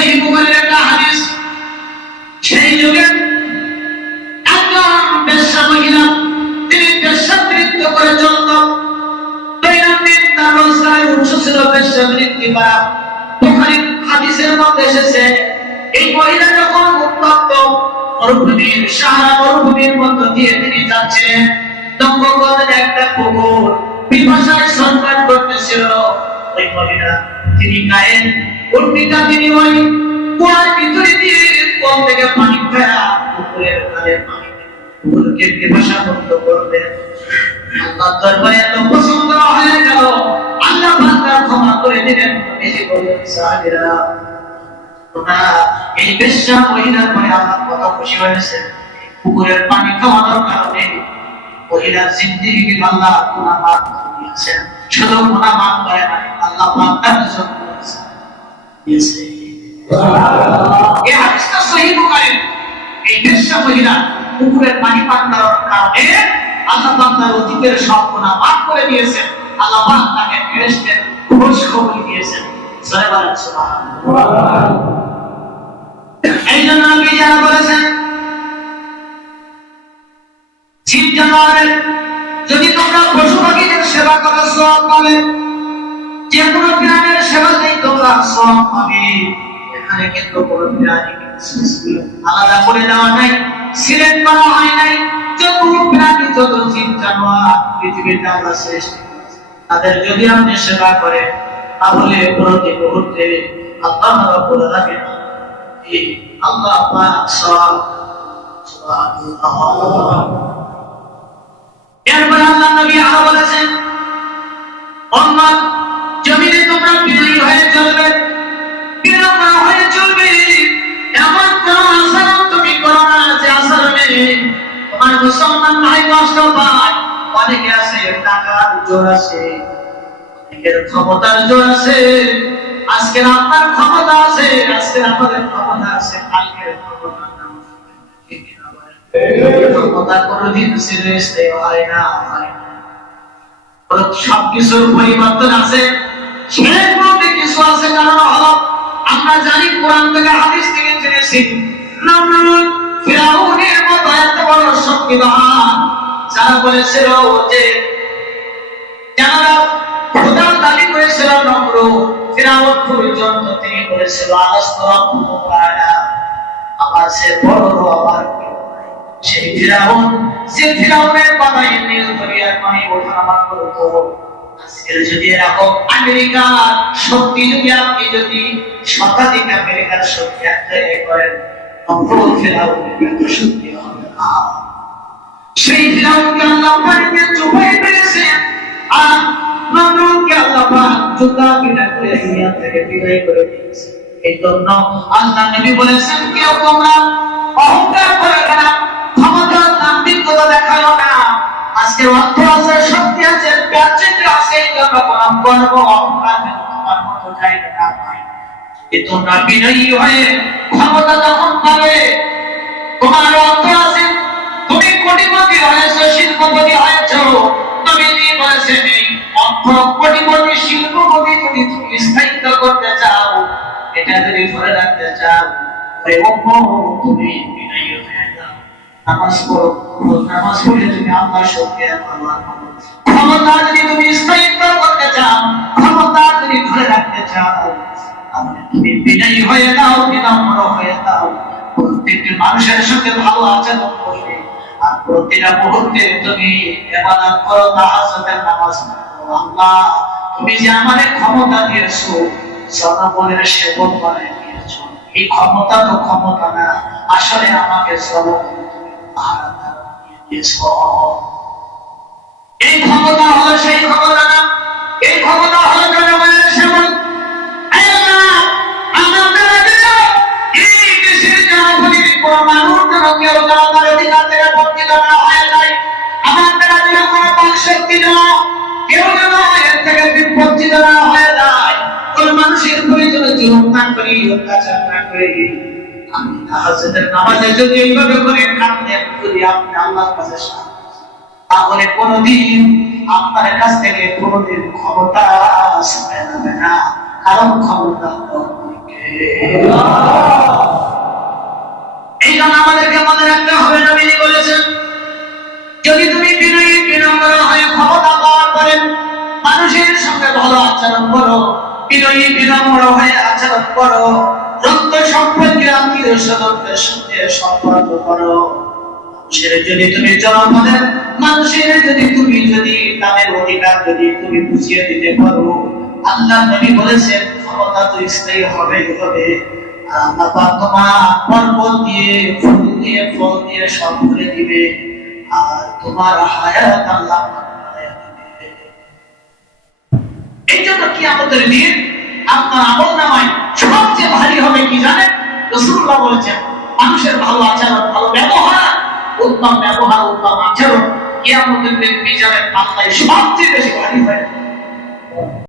সহিহ বুখারীর একটা হাদিস, সেই যুগে একজন বেশ্যা মহিলা, তিনি বেশ্যাবৃত্তি করে চলত। দৈনন্দিন তার রোজগারের উৎস ছিল বেশ্যাবৃত্তি করা। বুখারীর হাদিসের মধ্যে এসেছে, এই মহিলা যখন উত্তপ্ত মরুভূমির সাহারা মরুভূমির মধ্য দিয়ে তিনি যাচ্ছিলেন, দক্ষগণের একটা পুকুর পিপাসায় সংকট করতেছিল। ওই মহিলা তিনি গায়ের উর্মিটা তিনি ওই কুয়ার ভিতরে দিয়ে কল থেকে পানি খায়া পুকুরের ধারে পানি পুকুরকে পিপাসা মুক্ত করলেন। আল্লাহ দরবারে এত পছন্দ হয়ে গেল, আল্লাহ পাক ক্ষমা করে দিলেন। বেশি বললেন সাহাবীরা, এই বেশ্যা মহিলার পরে আল্লাহ কত খুশি হয়েছে। পুকুরের পানি খাওয়ানোর কারণে মহিলার জিন্দেগি আল্লাহ গুনাহ মাফ করে দিয়েছেন। শুধু গুনাহ মাফ করে না, আল্লাহ পাক তার জন্য দিয়েছে। এই হাদিসটা সহিহ বুখারীর। এই বেশ্যা মহিলা পুকুরের পানি পান করার কারণে আল্লাহ পাক তার অতীতের সব গুনাহ মাফ করে দিয়েছেন। আল্লাহ পাক তাকে ফেরেশতাদের খোঁজ খবর দিয়েছেন। সুবহানাল্লাহ। এই জন্য নবী যারা বলেছেন, জীব জানোয়ারের যদি তোমরা পশু পাখিদের সেবা করো সওয়াব পাবে, যে কোনো প্রাণীর সেবাতেই তোমরা সওয়াব পাবে। এখানে কিন্তু কোনো প্রাণীকে আলাদা করে দেওয়া নাই, সিলেক্ট করা হয় নাই। যত প্রাণী, যত জীব জানোয়ার পৃথিবীতে আল্লাহ সৃষ্টি করেছেন, তাদের যদি আপনি সেবা করেন তাহলে প্রতি মুহূর্তে আল্লাহ রাব্বুল আলামিন আল্লাহ পাক সুবহানাল্লাহ। এরপর আল্লাহ নবী আরো বলেছেন, উম্মত জমিনে তোমরা বিনয়ী হয়ে চলবে, বিনম্র হয়ে চলবে। এমন কোন আচরণ তুমি করো না যে আচরণে তোমার মুসলমান ভাই কষ্ট পায়। অনেকে আছে টাকার জোর আছে, অনেকের ক্ষমতার জোর আছে। আজকের আপনার ক্ষমতা আছে, আজকের আমাদের ক্ষমতা আছে, কালকের ক্ষমতা না। ক্ষমতা কোনদিন চিরস্থায়ী হয় না। সবকিছুর পরিবর্তন আছে, শেষ পর্যন্ত কিছু আছে। কারণ হলো আমরা জানি কোরআন থেকে হাদিস থেকে জেনেছি, নমরুদ ফিরাউনের মতো এত বড় শক্তিবান যারা বলেছিল যে যারা খোদার দাবি করেছিল, নমরুদ ফিরাউন পর্যন্ত তিনি বলেছিল আলাস্তু রাব্বুকুম আ'লা, আমার সে বড় আবার সেই ফিরাউন, যে ফিরাউনের কথাই নীল দরিয়ার পানি ওঠানামা করতো। আজকের যদি এরকম আমেরিকার শক্তি যদি আপনি যদি শতাধিক আমেরিকার শক্তি একসাথে করেন, নমরুদ ফিরাউনের এত শক্তি হবে না। সেই ফিরাউনকে আল্লাহ পানিতে চুপাই ফেলেছে, আর নমরুদকে আল্লাহ পাক জুতা বিনা করে দুনিয়া থেকে বিদায় করে দিয়েছে। এই জন্য আল্লাহ নবী বলেছেন, কেউ তোমরা অহংকার করে না, ক্ষমতার নামবিকতা দেখাও না। আজকে অর্থ আছে, শক্তি আছে, প্রাচুর্য আছে, এই জন্য গর্ব অহংকার তোমার মতো জায়গা না পায়। তোমরা বিনয়ী হয়ে ক্ষমতা যখন পাবে, তোমার অর্থ আছে, তুমি কোটিপতি হয়েছো, শিল্পপতি হয়েছো, নবীজি বলেছেন এই অর্থ, কোটিপতি, শিল্পপতি যদি তুমি স্থায়িত্ব করতে চাও, এটা যদি ধরে রাখতে চাও, তুমি বিনয়ী হয়ে যাও। নামাজ পড়ো, নামাজ পড়ে তুমি আল্লাহর শুকরিয়া আদায় করো। ক্ষমতা যদি তুমি স্থায়িত্ব করতে চাও, ক্ষমতা যদি ধরে রাখতে চাও, তাহলে তুমি বিনয়ী হয়ে দাও, বিনম্র হয়ে দাও। প্রত্যেকটি মানুষের সঙ্গে ভালো আচরণ করবে, আর প্রতিটা মুহূর্তে তুমি ইবাদত করো, তাহাজ্জুদের নামাজ পড়ো। আল্লাহ, তুমি যে আমাদের ক্ষমতা দিয়েছো, জনগণের সেবক বানিয়ে দিয়েছো, এই ক্ষমতা তো ক্ষমতা না, আসলে আমাকে জনগণ এই ক্ষমতা হলো সেই ক্ষমতা না, এই ক্ষমতা হলো জনগণের সেবক। এই দেশের জনগণের কোন মানুষ যেন কেউ জনতার অধিকার থেকে বঞ্চিত না হয়ে যায়, আমার দ্বারা যেন কোন শক্তি যেন কেউ যেন এর থেকে বিপজ্জিত না হয়ে যায়, কোন মানুষের প্রয়োজনে জীবন না করি, অত্যাচার না করি। আমি তাহাজ্জুদের নামাজে যদি এইভাবে করে কাঁদেন, যদি আপনি আল্লাহর কাছে তাহলে কোনদিন আপনার কাছ থেকে কোনদিন ক্ষমতা আসবে না, কারণ ক্ষমতা এই জন্য আমাদেরকে মনে রাখতে হবে, নবীজি বলেছেন, যদি তুমি বিনয়ী বিনম্র হয়ে ক্ষমতা পাওয়ার পরে মানুষের সঙ্গে ভালো আচরণ করো, বিনয়ী বিনম্র হয়ে আচরণ করো, রক্ত সম্পর্কে আত্মীয় স্বজনদের সঙ্গে সম্পর্ক করো, যদি তুমি জনগণের মানুষের যদি তাদের অধিকার তুমি বুঝিয়ে দিতে পারো, আল্লাহ নবী বলেছেন ক্ষমতা তো স্থায়ী হবেই হবে। আল্লাহ পাক তোমার বরকত দিয়ে ফুল দিয়ে ফল দিয়ে সব ভরে দিবে, আর তোমার হায়াত আল্লাহ বাড়ায়া দিবে। এই জন্য কিয়ামতের দিন আপনার আমলনামায় সবচেয়ে ভারী হবে কি জানেন? রাসূলুল্লাহ বলেছেন, মানুষের ভালো আচরণ, ভালো ব্যবহার, উত্তম ব্যবহার, উত্তম আচরণ কিয়ামতের দিন মিজানের পাল্লায় সবচেয়ে বেশি ভারী হয়।